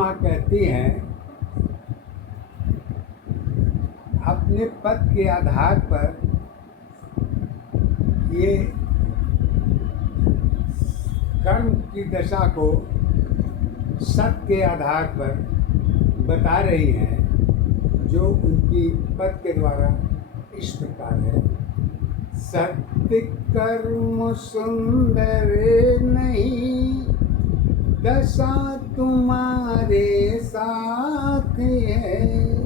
माँ कहती हैं अपने पद के आधार पर ये कर्म की दशा को सत के आधार पर बता रही हैं, जो उनकी पद के द्वारा इस प्रकार है। सत्य कर्म सुंदर नहीं, दशा तुम्हारे साथ है।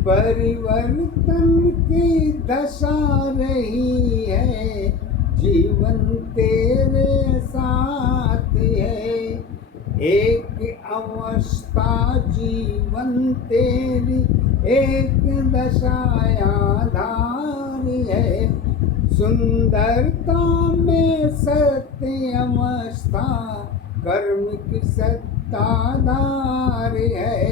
परिवर्तन की दशा रही है, जीवन तेरे साथ है। एक अवस्था जीवन तेरी, एक दशा आधार है। सुंदरता में सत्य अवस्था, कर्म की सत्ताधार है।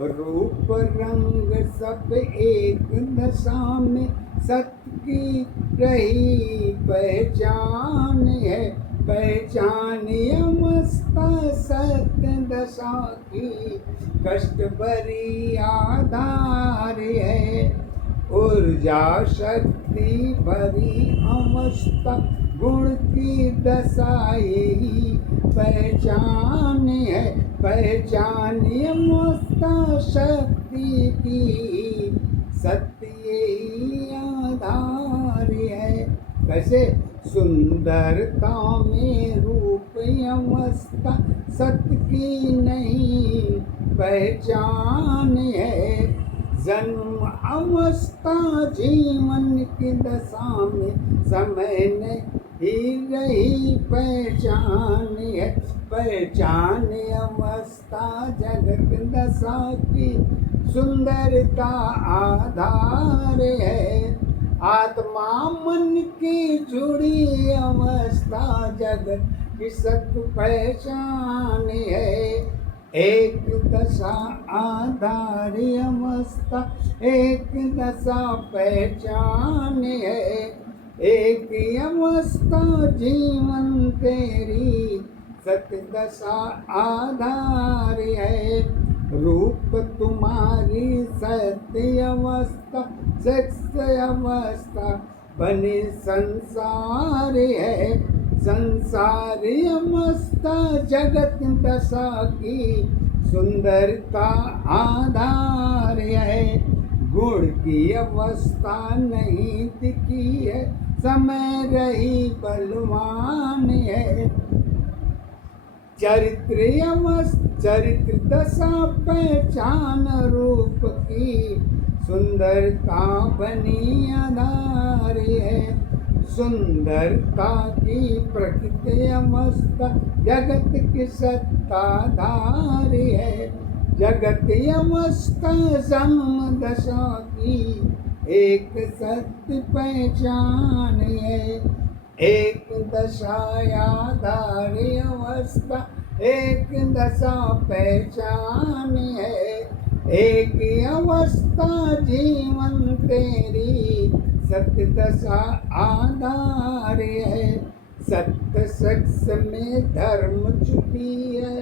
रूप रंग सब एक दशा में, सत्य की रही पहचान है। पहचान अवस्था सत्य दशा की, कष्ट भरी आधार है। ऊर्जा शक्ति भरी अवस्था, गुण की दशा यही पहचान है। पहचान अवस्था शक्ति की, सत्य यही आधार है। कैसे? सुंदरता में रूप अवस्था, सत्य की नहीं पहचान है। जन्म अवस्था जीवन की दशा में, समय नहीं रही पहचान है। पहचान अवस्था जगत दशा की, सुंदरता आधार है। आत्मा मन की जुड़ी अवस्था, जगत की सत्य पहचान है। एक दशा आधार अवस्था, एक दशा पहचान है। एक अवस्था जीवन तेरी, सत्य दशा आधार है। रूप तुम्हारी सत्य अवस्था, सत्य अवस्था बने संसार है। संसार अवस्था जगत दशा की, सुंदरता आधार है। गुण की अवस्था नहीं दिखी है, समय रही बलवान है। चरित्र दशा पहचान रूप की, सुंदरता बनी आधार है। सुंदरता की प्रकृति अवस्था, जगत की सत्ताधार है। जगत अवस्था जन्म दशा की, एक सत्य पहचान है। एक दशा आधार अवस्था, एक दशा पहचान है। एक अवस्था जीवन तेरी, सत्य दशा आधार है। सत्य शख्स में धर्म छुपी है,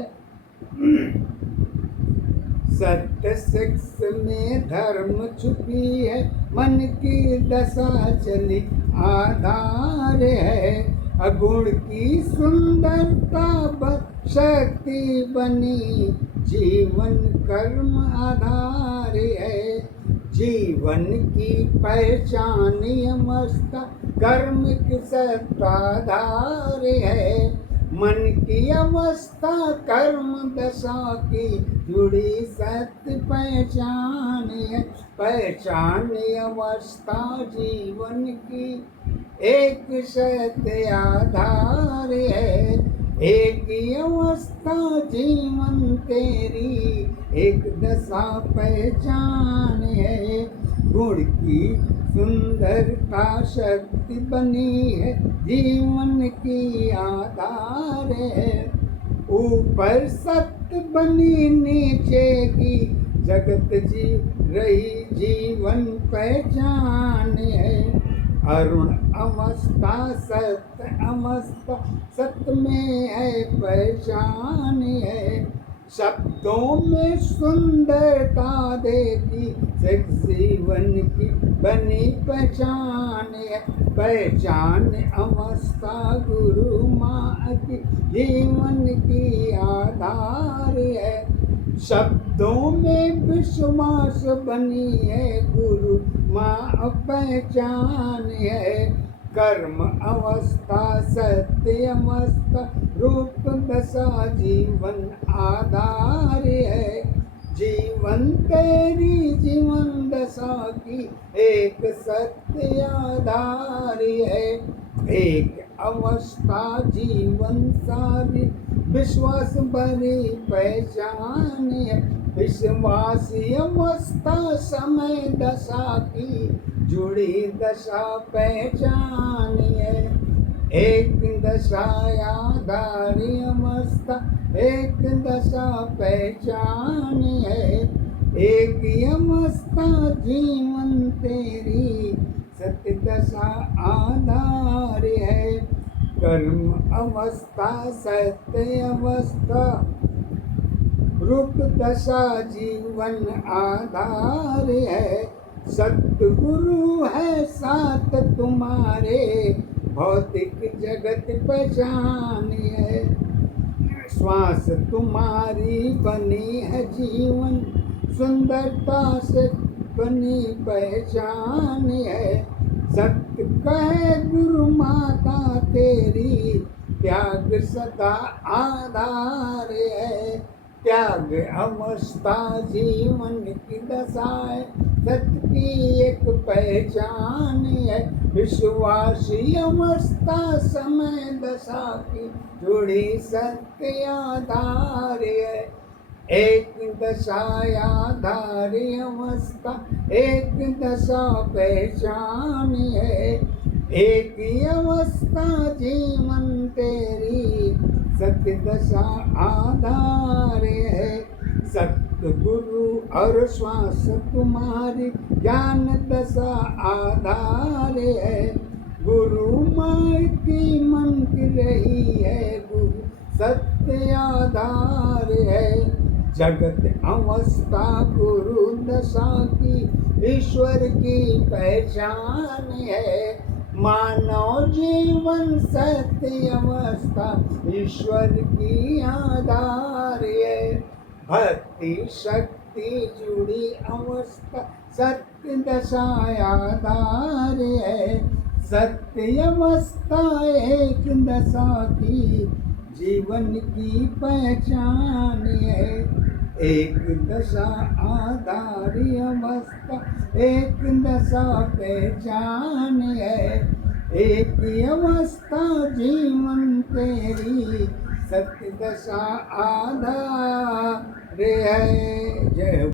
सत्य शख्स में धर्म छुपी है। मन की दशा चली आधार है। अगुण की सुंदरता शक्ति बनी, जीवन कर्म आधार है। जीवन की पहचान अवस्था, कर्म की सत्ताधार है। मन की अवस्था कर्म दशा की, जुड़ी सत्य पहचान है। पहचान अवस्था जीवन की, एक सत्य आधार है। एक अवस्था जीवन तेरी, एक दशा पहचान है। गुण की सुंदरता शक्ति बनी है, जीवन की आधार है। ऊपर सत्य बनी नीचे की, जगत जी रही जीवन पहचान है। अरुण अवस्था सत्य अवस्था, सत्य में है पहचान है। शब्दों में सुंदरता देखी सिख जीवन की बनी पहचान है। पहचान अवस्था गुरु माँ की जीवन की आधार है। शब्दों में विश्वास बनी है गुरु माँ पहचान है। कर्म अवस्था सत्य अवस्था रूप दशा जीवन आधार है। जीवन तेरी जीवन दशा की एक सत्य आधार है। एक अवस्था जीवन सारी विश्वास भरी पहचान है। विश्वासी अवस्था समय दशा की जुड़ी दशा पहचान है। एक दशा आधारी अवस्था एक दशा पहचान है। एक अवस्था जीवन तेरी सत्य दशा आधार है। कर्म अवस्था सत्य अवस्था रूप दशा जीवन आधार है। सतगुरु है साथ तुम्हारे भौतिक जगत पहचान है। श्वास तुम्हारी बनी है जीवन सुंदरता से बनी पहचान है। सत्य कहे गुरु माता तेरी त्याग सदा आधार है। त्याग अवस्था जीवन की दशा है। सत्य की एक पहचान है। विश्वासी अवस्था समय दशा की जुड़ी सत्य आधार है। एक दशा आधारी अवस्था एक दशा पहचान है। एक अवस्था जीवन तेरी सत्य दशा आधार है। सतगुरु और श्वास तुम्हारी ज्ञान दशा आधार है। गुरु माँ की मन की रही है गुरु सत्य आधार है। जगत अवस्था गुरु दशा की ईश्वर की पहचान है। मानव जीवन सत्य अवस्था ईश्वर की आधार है। भक्ति शक्ति जुड़ी अवस्था सत्य दशा आधार है। सत्य अवस्था एक दशा की जीवन की पहचान है। एक दशा आधारी अवस्था एक दशा पहचान है। एक अवस्था जीवन तेरी सत्य दशा आधार है। जय